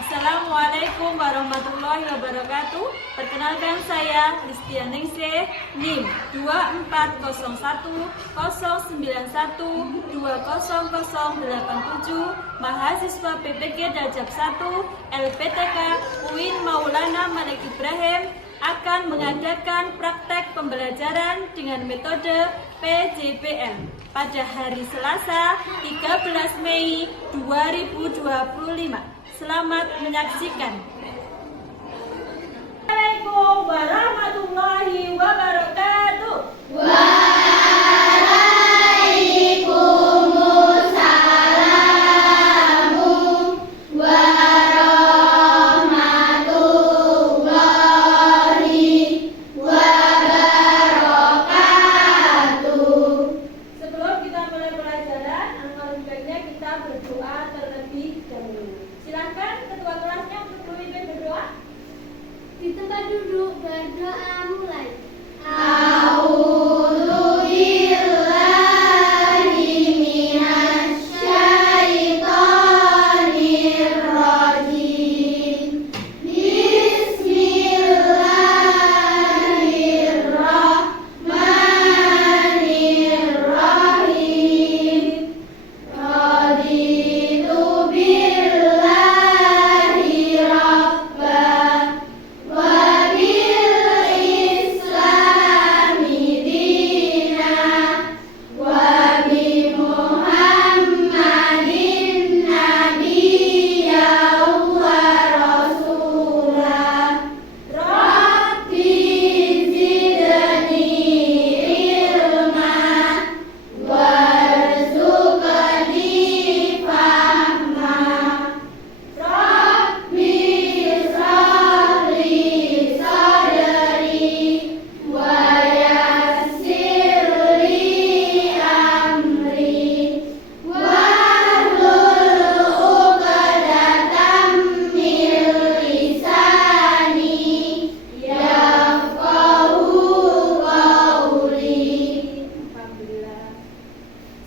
Assalamualaikum warahmatullahi wabarakatuh. Perkenalkan saya Listia Ningsih, NIM 24011200087, mahasiswa PPG Dajab 1 LPTK UIN Maulana Malik Ibrahim, akan mengadakan praktek pembelajaran dengan metode PJPM pada hari Selasa 13 Mei 2025. Selamat menyaksikan. Assalamualaikum warahmatullahi wabarakatuh. Sebelum kita mulai pelajaran, alangkah baiknya kita berdoa terlebih dahulu. Silakan ketua kelasnya untuk memimpin berdoa. Di tempat duduk berdoa mulai.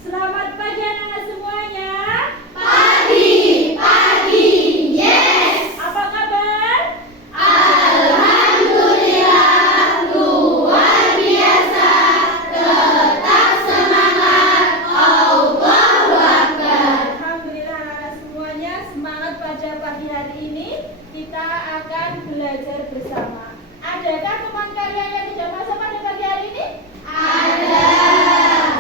Selamat pagi anak-anak semuanya. Apa kabar? Alhamdulillah anak-anak semuanya semangat pada pagi hari ini. Kita akan belajar bersama. Adakah teman kalian yang tidak masuk pada pagi hari ini?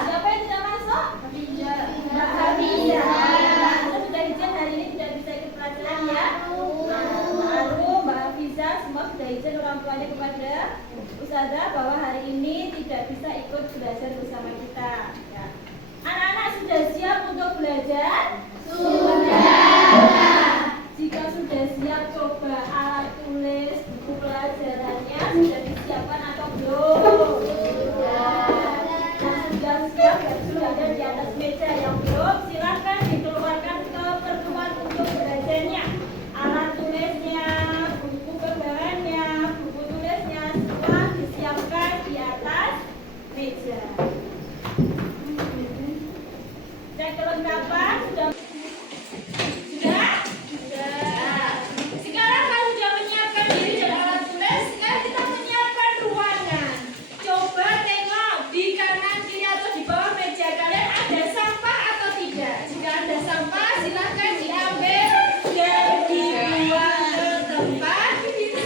Siapa yang tidak masuk? Mbak Khadijah. Saya sudah izin hari ini tidak bisa ikut pelajaran ya. Mbak Arum, Mbak Hafiza, semua sudah izin orang tuanya kepada Ustazah bahwa hari ini tidak bisa ikut belajar bersama kita. Ya. Anak-anak sudah siap untuk belajar? Jika sudah siap, coba alat tulis, buku pelajarannya sudah disiapkan atau belum? Yang sudah siap dan sudah ada di atas meja. Yang belum, silakan dikeluarkan ke pertemuan untuk belajarnya. Alat tulisnya, buku pegangannya, buku tulisnya semua disiapkan di atas meja. Cek kelengkapan sudah. Sudah? Sudah. Sekarang kalau sudah menyiapkan diri dan alat tulis, sekarang kita menyiapkan ruangan. Coba tengok di kanan, kiri atau di bawah meja kalian ada sampah atau tidak. Jika ada sampah, silakan diambil dan dibuang ke tempat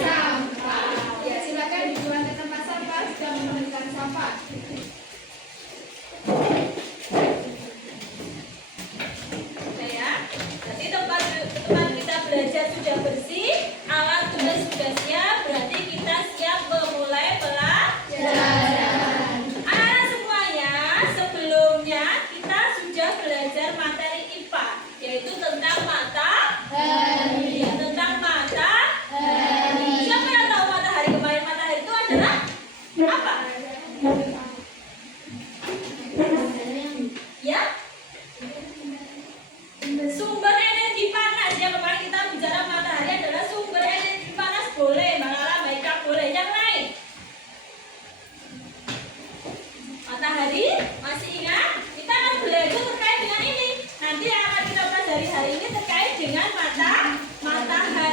sampah. Ya, silakan dibuang ke tempat sampah jika menemukan sampah. Oke ya. Nanti tempat kita belajar sudah bersih, alat tulis sudah siap, berarti kita siap memulai pelajaran. Anak-anak semuanya, sebelumnya kita sudah belajar materi IPA, yaitu tentang matahari. Tentang matahari. Siapa yang tahu matahari kemarin? Matahari itu adalah apa? Ya? Sumber energi panas. Yang kemarin kita bicara matahari adalah sumber energi panas. Boleh, Mbak Lala, Mbak Ika boleh. Yang lain? Matahari, masih ingat? Kita akan belajar terkait dengan ini. Nanti yang akan kita pelajari hari ini terkait dengan matahari.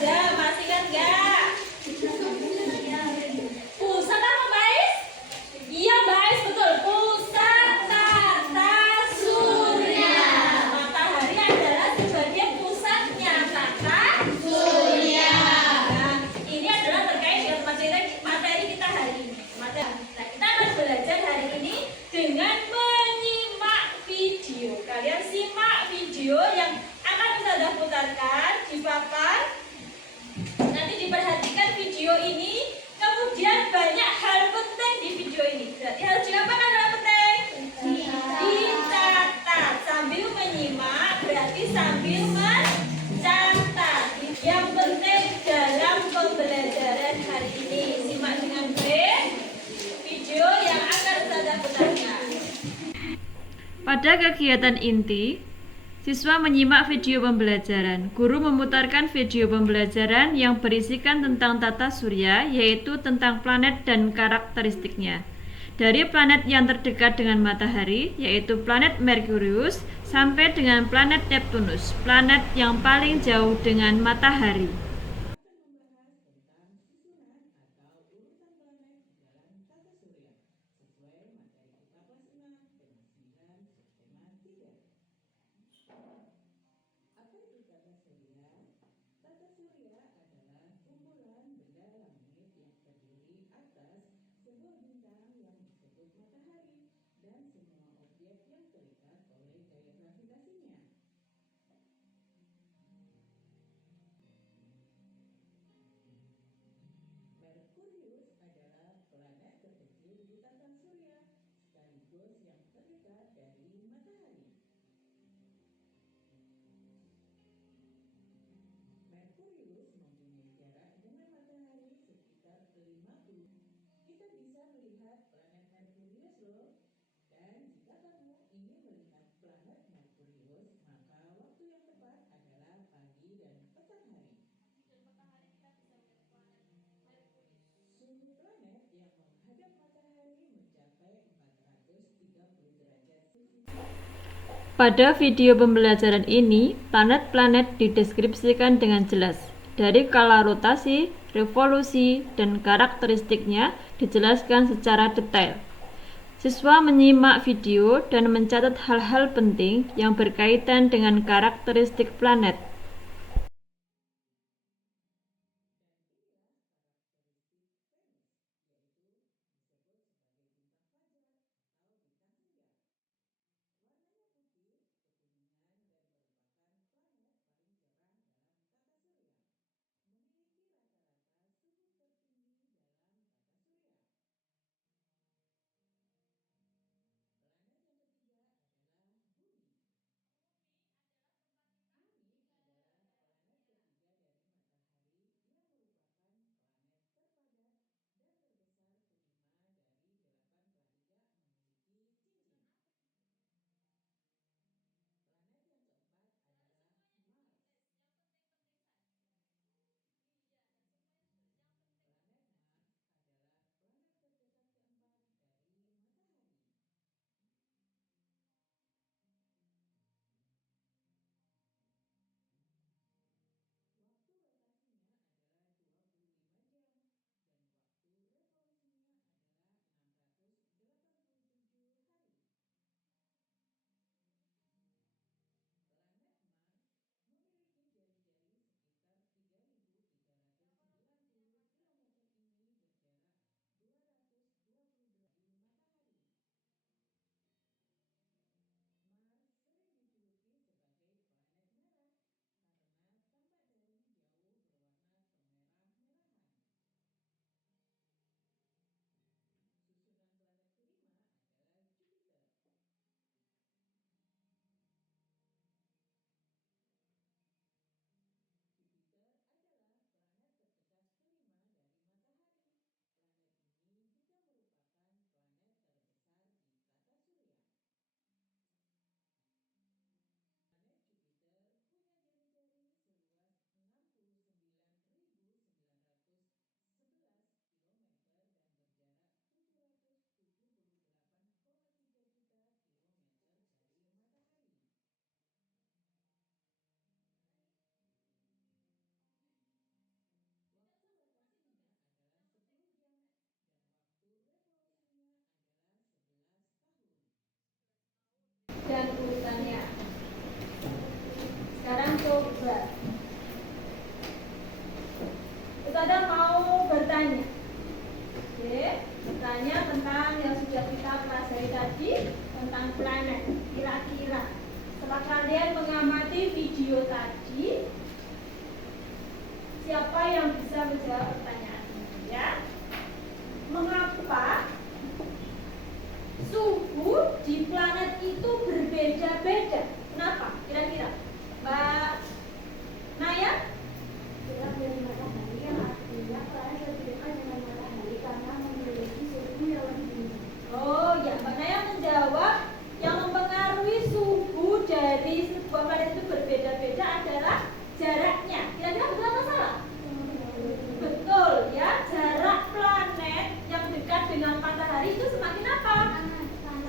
aja, masih kan enggak? Pusat apa Bais? Iya Bais, betul. Pusat tata surya. Matahari adalah sebagian pusatnya tata surya. Nah, ini adalah terkait dengan materi kita hari ini. Nah, kita akan belajar hari ini dengan menyimak video. Kalian simak video yang akan saya putarkan di papan. Nanti diperhatikan video ini. Kemudian banyak hal penting di video ini. Berarti harus diapakan hal penting? Dicatat. Sambil menyimak berarti sambil mencatat. Yang penting dalam pembelajaran hari ini. Simak dengan baik video yang akan saya putarkan. Pada kegiatan inti, siswa menyimak video pembelajaran. Guru memutarkan video pembelajaran yang berisikan tentang tata surya, yaitu tentang planet dan karakteristiknya. Dari planet yang terdekat dengan matahari, yaitu planet Merkurius, sampai dengan planet Neptunus, planet yang paling jauh dengan matahari. Pada video pembelajaran ini, planet-planet dideskripsikan dengan jelas. Dari skala rotasi, revolusi, dan karakteristiknya dijelaskan secara detail. Siswa menyimak video dan mencatat hal-hal penting yang berkaitan dengan karakteristik planet. Saudara mau bertanya? Oke, bertanya tentang yang sudah kita pelajari tadi tentang planet. Kira-kira setelah kalian mengamati video tadi, siapa yang bisa menjawab pertanyaan ini ya? Mengapa suhu di planet itu berbeda-beda? Kenapa? Kira-kira Mbak Naya? Dari matahari yang artinya planet lebih dekat dengan matahari karena memiliki suhu yang lebih tinggi. Oh ya, Mbak Naya menjawab yang mempengaruhi suhu dari sebuah planet itu berbeda-beda adalah jaraknya. Kira-kira betul atau salah? Betul ya, jarak planet yang dekat dengan matahari itu semakin apa?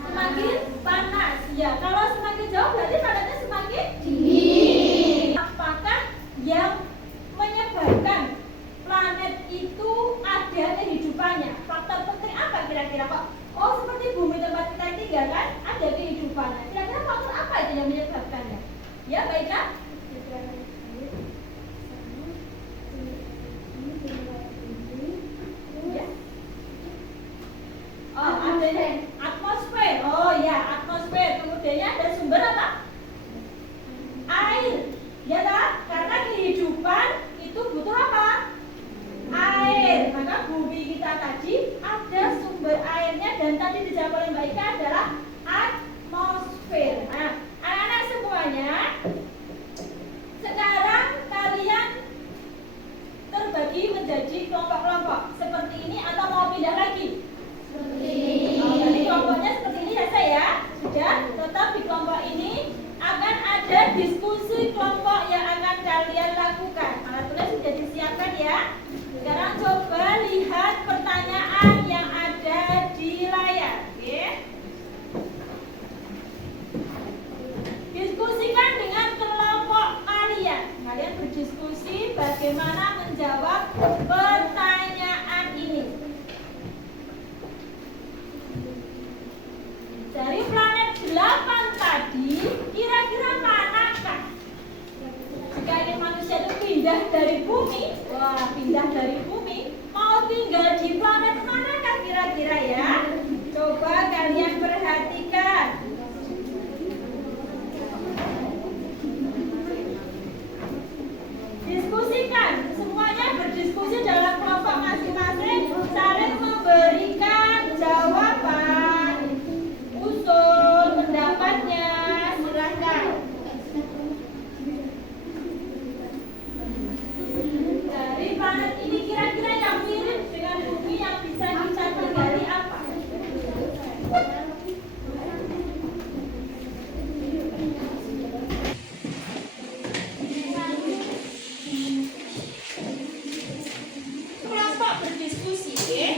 Semakin panas. Ya, kalau semakin jauh berarti planetnya semakin dingin. Apakah yang menyebabkan planet itu ada kehidupannya? Faktor penting apa kira-kira Pak? Oh, seperti bumi tempat kita tinggal kan ada kehidupannya. Kira-kira faktor apa itu yang menyebabkannya? Ya, baiklah. Ya. Oh, adanya atmosfer. Oh ya, atmosfer. Kemudian ada sumber apa? Air. Ya tak? Karena kehidupan itu butuh apa? Air. Maka bumi kita tadi ada sumber airnya dan tadi dijawab oleh Mbak Ika adalah atmosfer. Nah, anak-anak semuanya, sekarang kalian terbagi menjadi kelompok-kelompok seperti ini atau mau pindah lagi? Seperti ini. Oh, jadi kelompoknya seperti ini saja ya. Sudah, tetap di kelompok ini akan ada diskusi kelompok yang akan kalian lakukan. Alat tulis sudah disiapkan ya. Sekarang coba lihat pertanyaan yang ada di layar. Oke. Diskusikan dengan kelompok kalian. Kalian berdiskusi bagaimana menjawab pertanyaan ini. Dari planet 8 tadi, kira-kira manakah? Jika ingin manusia itu pindah dari bumi, wah pindah dari bumi, mau tinggal di planet manakah kira-kira ya? Coba kalian perhatikan. Diskusikan, semuanya berdiskusi dalam kelompok masing-masing, saling memberikan jawaban, usul pendapatnya, silakan. Dari planet ini kira-kira yang mirip dengan bumi yang bisa dicategori apa? Kelompok berdiskusi, ya.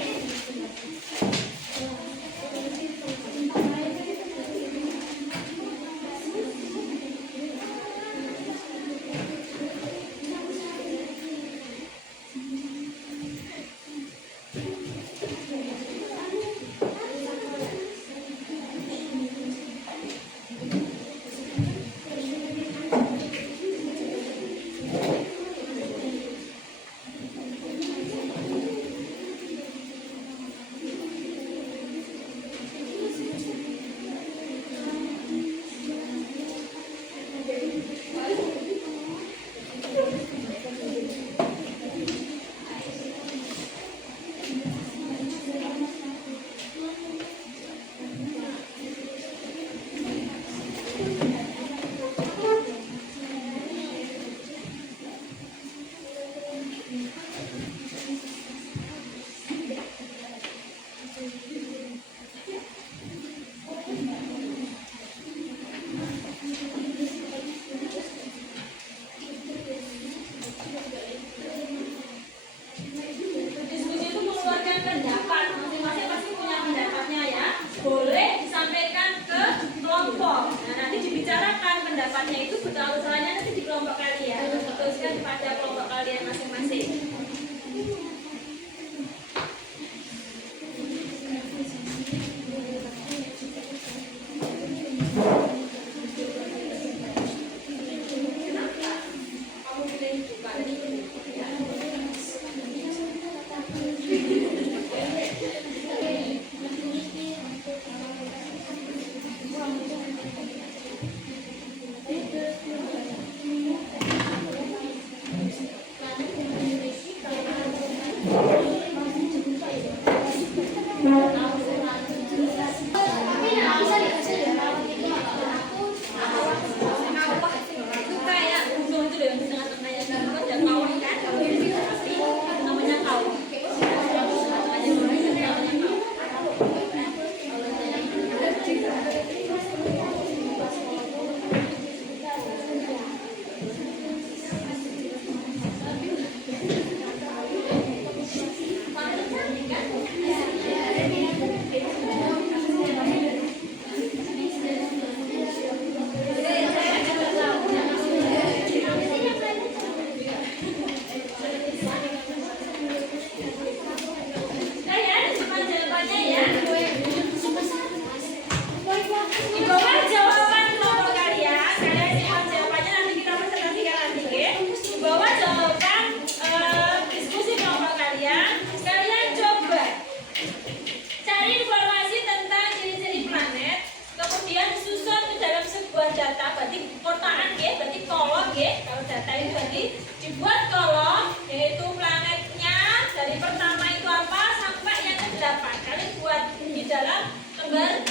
dalam lembar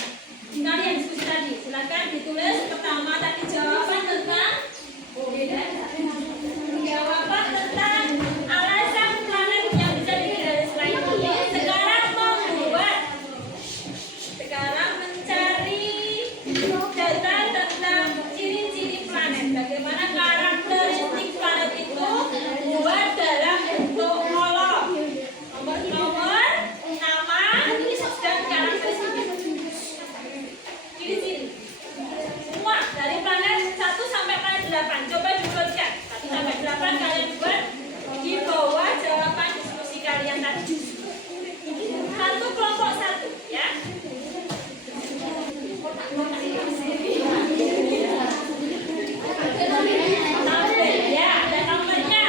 kalian diskusi tadi. Silakan ditulis pertama tadi jawaban tentang alasan planet yang bisa digaris lain. Sekarang mencari data tentang ciri-ciri planet. Bagaimana karakteristik planet itu buat dalam bentuk kolom. Nomor, nama, dan karakteristik. Ciri-ciri. Semua dari planet 1 sampai planet 8. Coba diurutkan. 1 sampai 8 kalian buat di bawah jawaban diskusi kalian tadi. Satu kelompok satu, ya. Ya, ada nomornya.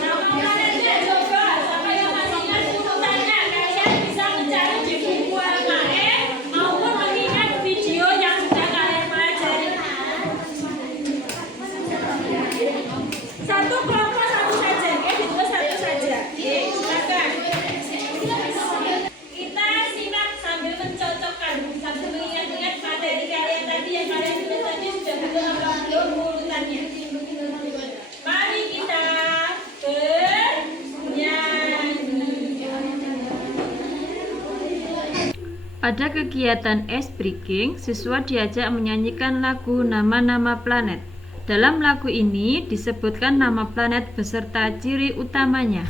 Nama planetnya coba. Siapa yang masih ingat urutannya? Kalian bisa mencari di buku HKM maupun mengingat video yang sudah kalian pelajari. Satu kelompok satu saja, oke? Ditulis satu saja. Oke, silakan. Kita simak sambil mencocokkan, sambil mengingat-ingat materi kalian tadi yang kalian tulis tadi sudah betul apa belum urutannya. Mari kita bernyanyi. Pada kegiatan ice breaking, siswa diajak menyanyikan lagu nama-nama planet. Dalam lagu ini disebutkan nama planet beserta ciri utamanya.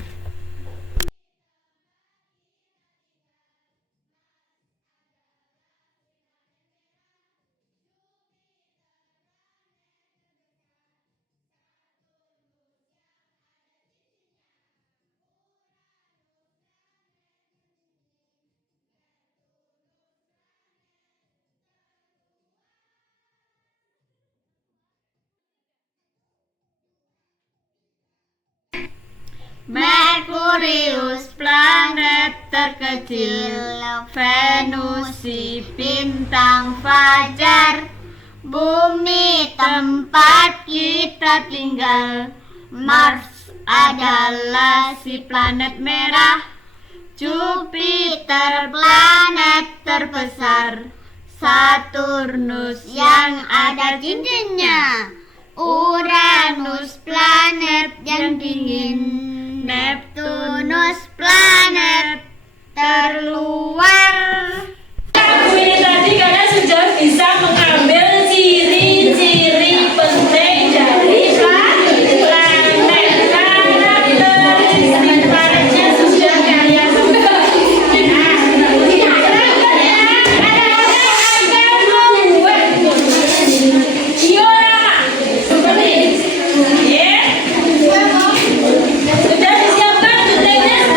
Merkurius planet terkecil, Venus si bintang fajar, Bumi tempat kita tinggal, Mars adalah si planet merah, Jupiter planet terbesar, Saturnus yang ada cincinnya, Uranus planet yang dingin, Neptunus planet terluar. Lagu ini tadi kalian sudah bisa mengambil ciri-ciri penting dari planet. Karakteristik planetnya sudah kalian sudah disiapkan detailnya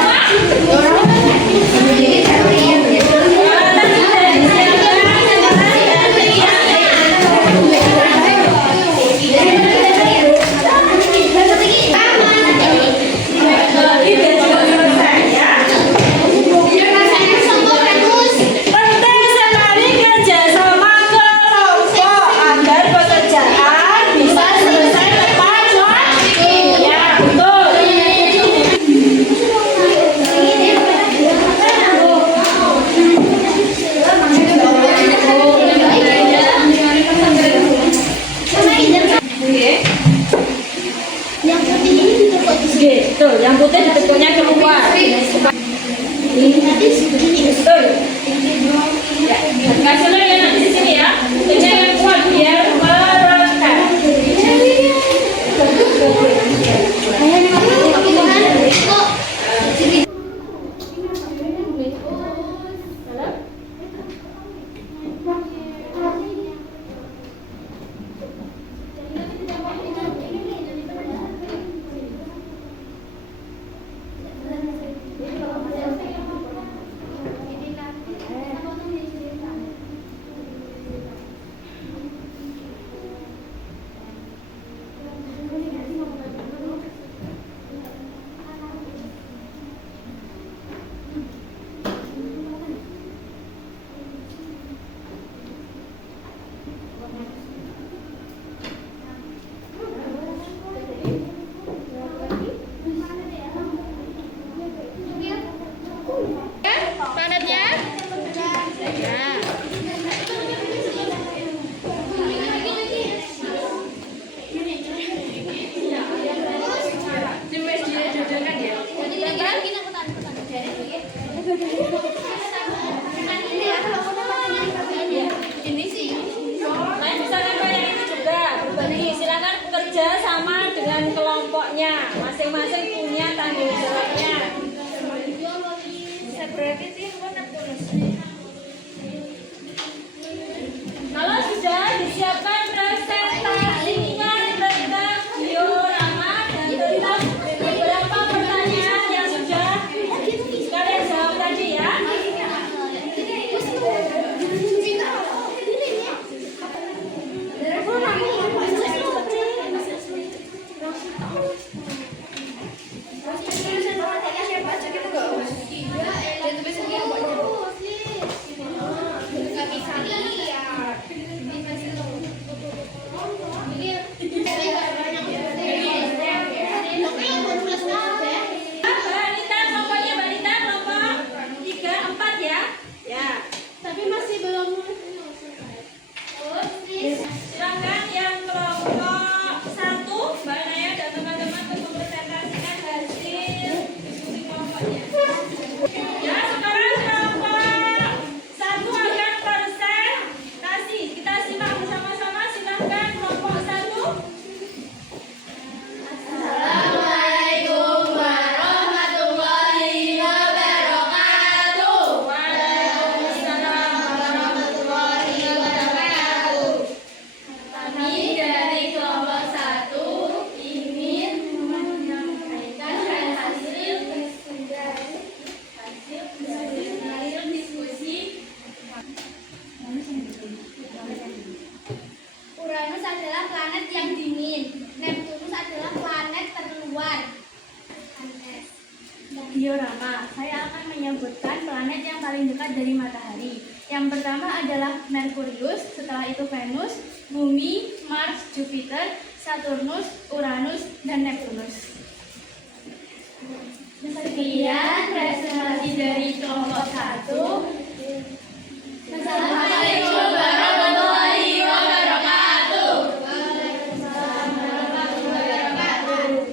Tuh, yang putih ditekuknya keluar. Betul. Ya, kasih lagi nanti di sini ya. Putihnya yang kuat biar merekat. Ya, sekarang kelompok 1 akan presentasi. Kita simak bersama-sama. Silahkan kelompok 1. Assalamualaikum warahmatullahi wabarakatuh. Waalaikumsalam warahmatullahi wabarakatuh. Kami dari kelompok 1 ingin menyampaikan hasil diskusi. Uranus adalah planet yang dingin. Neptunus adalah planet terluar. Diorama, saya akan menyebutkan planet yang paling dekat dari matahari. Yang pertama adalah Merkurius, setelah itu Venus, Bumi, Mars, Jupiter, Saturnus, Uranus, dan Neptunus. Sekian presentasi dari kelompok 1. Assalamualaikum warahmatullahi wabarakatuh. Waalaikumsalam warahmatullahi wabarakatuh.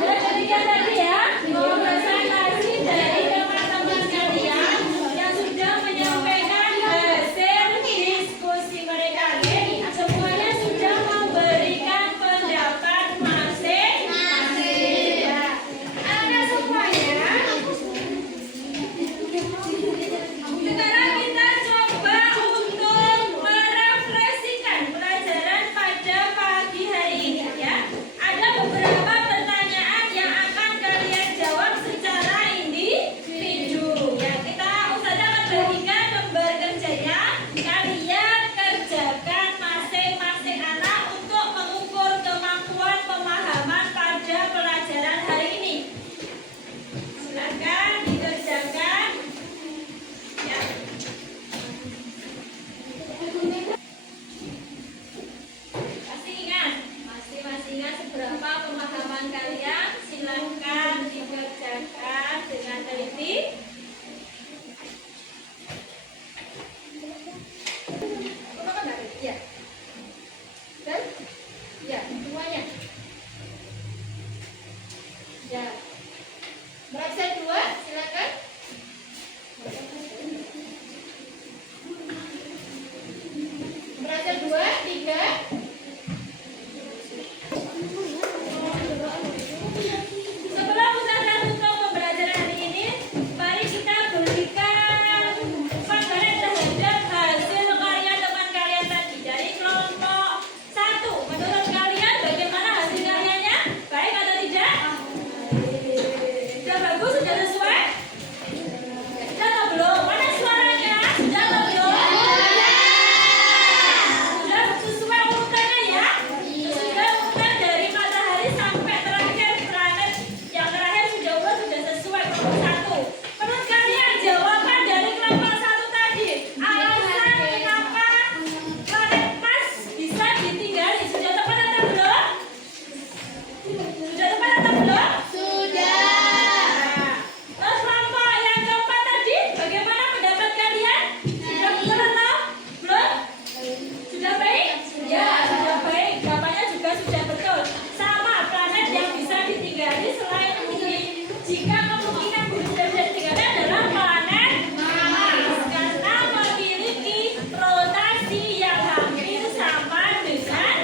Demikian tadi ya, presentasi dari teman-teman kalian yang sudah menyampaikan hasil diskusi mereka. Semuanya sudah memberikan pendapat masing-masing. Ada semuanya. Sekarang kita coba untuk merefleksikan pelajaran pada pagi hari ini ya. Ada beberapa pertanyaan yang akan kalian jawab secara individu. Ya, kita Ustazah akan bagikan lembar kerjanya. Kalian kerjakan masing-masing anak untuk mengukur kemampuan pemahaman pada pelajaran hari ini. Silakan dikerjakan. Ya. Masih ingat seberapa pemahaman kalian? Silakan dikerjakan dengan teliti. Ya. Dan? Ya, semuanya. Ya. Berabsen 2, silakan. Berabsen 2, 3. Sebelum Ustazah tutup pembelajaran hari ini, mari kita berikan penggalan terhadap hasil karya teman kalian tadi dari kelompok 1. Menurut kalian bagaimana hasil karyanya? Baik atau tidak? Sudah bagus? Sudah sesuai? Sudah atau belum? Mana suaranya? Sudah atau belum? Sudah sesuai urutannya ya? Sudah urutan dari matahari sampai terakhir planet yang terakhir sudah urut, sudah sesuai kelompok 1. Menurut kalian jawaban dari kelompok 1 tadi, alasan kenapa planet Mars bisa ditinggali sudah tepat atau belum? Sudah tepat atau belum? Nah, terus kelompok yang keempat tadi, bagaimana pendapat kalian? Sudah betul atau belum? Sudah baik? Ya, sudah baik. Jawabannya juga sudah betul. Sama planet yang bisa ditinggali selain bumi. Jika kemungkinan bumi sudah bisa ditinggali adalah planet Mars karena memiliki rotasi yang hampir sama dengan